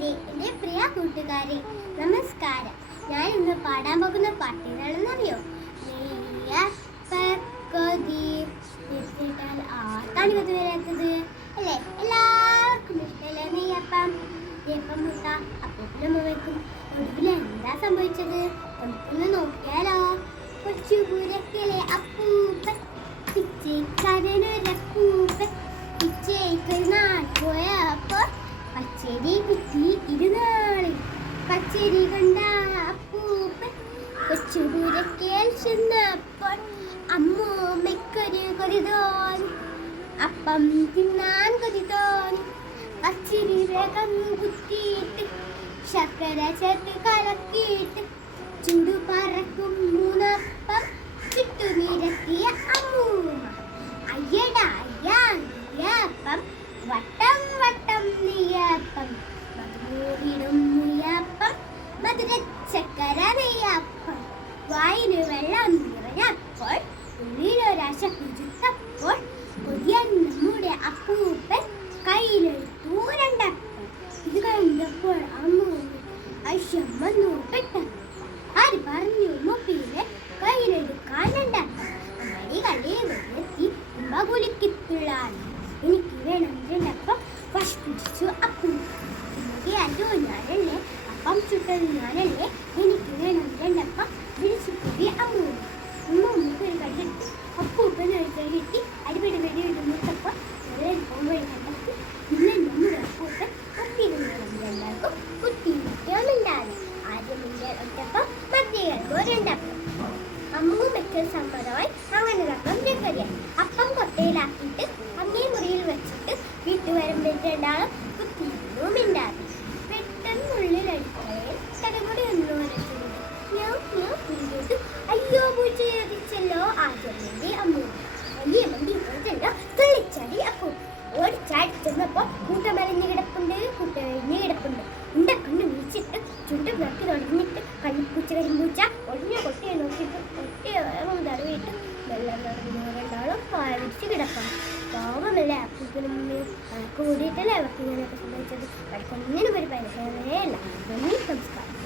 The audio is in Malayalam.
കൂട്ടുകാരെ എന്റെ പ്രിയ കൂട്ടുകാരെ. നമസ്കാരം. ഞാൻ ഇന്ന് പാടാൻ പോകുന്ന പാട്ടുകളെന്നറിയോ വരാത്തത്? അല്ലേ? എല്ലാവർക്കും ഒടുവിൽ എന്താ സംഭവിച്ചത്? നമുക്കൊന്ന് നോക്കിയാലോ. കൊച്ചു പൂരക്കലെ അപ്പൂപ്പൻ? പച്ചരി കുത്തി ഇരുന്നാളിൽ പച്ചരി കണ്ട അപ്പൂപ്പൻ ചെന്നപ്പോൾ അമ്മൂമ്മയ്ക്കൊരു കൊതി തോന്നി അപ്പം തിന്നാൻ കൊതി തോന്നി പച്ചരി വേഗം കുത്തിയിട്ട് ശർക്കര ചേർത്ത് കലക്കിയിട്ട് ചുണ്ടു പറക്കും മൂന്നപ്പം ചുട്ടുനിരത്തിയ അമ്മൂമ്മ. അയ്യടാ അയ്യാ വട്ട വട്ടം നെയ്യപ്പം മധുരൂരിടും മധുര മധുരച്ചക്കര നെയ്യപ്പം വായിന് വെള്ളം നിറഞ്ഞപ്പോൾ ഉള്ളിലൊരാശ കുതിർത്തപ്പോൾ പുതിയ നമ്മുടെ അപ്പൂപ്പൻ കയ്യിലൊരു രണ്ടപ്പം ഇത് കണ്ടപ്പോൾ അമ്മ അശ്യം വന്നു. അല്ലോ ഞാനല്ലേ? അപ്പം ചുട്ടത് ഞാനല്ലേ? എനിക്ക് വേണം രണ്ടപ്പം വിളിച്ചു കൂടി അമ്മൂമ്മ. അമ്മ ഉമ്മക്ക് ഒരു കല്ലെടുത്തു അപ്പൂപ്പൻ ഒരു കല്ലെത്തി അടിപൊളി വെടി മുട്ടപ്പം പോകുമ്പോൾ കണ്ടെത്തി ഇന്ന് നമ്മുടെ അപ്പൂപ്പൻ കുത്തിയിരുന്ന എല്ലാവർക്കും കുത്തിയിരിക്കാനുണ്ടാകും ആദ്യം ഇന്ത്യ ഒറ്റപ്പം മധ്യകൾക്കോ രണ്ടപ്പം. അമ്മൂമ്മയ്ക്ക് സമ്മതമായി അങ്ങനെ അപ്പം രക്കരിയായി അപ്പം കൊട്ടയിലാക്കിയിട്ട് അങ്ങേ മുറിയിൽ വെച്ചിട്ട് വീട്ടുവരമ്പിൽ രണ്ടാളും കൂട്ടമരിഞ്ഞ് കിടപ്പുണ്ട്. ഉണ്ട കണ്ണ് വിളിച്ചിട്ട് ചുണ്ട് വിളക്കി തുടങ്ങിയിട്ട് കണ്ണിപ്പൂച്ച കരിമ്പൂച്ച ഒഴിഞ്ഞ കൊട്ടിയെ നോക്കിയിട്ട് വേഗം തടവിയിട്ട് വെള്ളം നടന്നു പാലിച്ച് കിടക്കണം പാവമല്ലേ അപ്പൂപ്പനും കൂടിയിട്ടല്ലേ അവർക്ക് ഇങ്ങനെയൊക്കെ സംഭവിച്ചത്? അവർക്കൊന്നിനും ഒരു പരിഹാരമേ അല്ല നന്ദി നമസ്കാരം.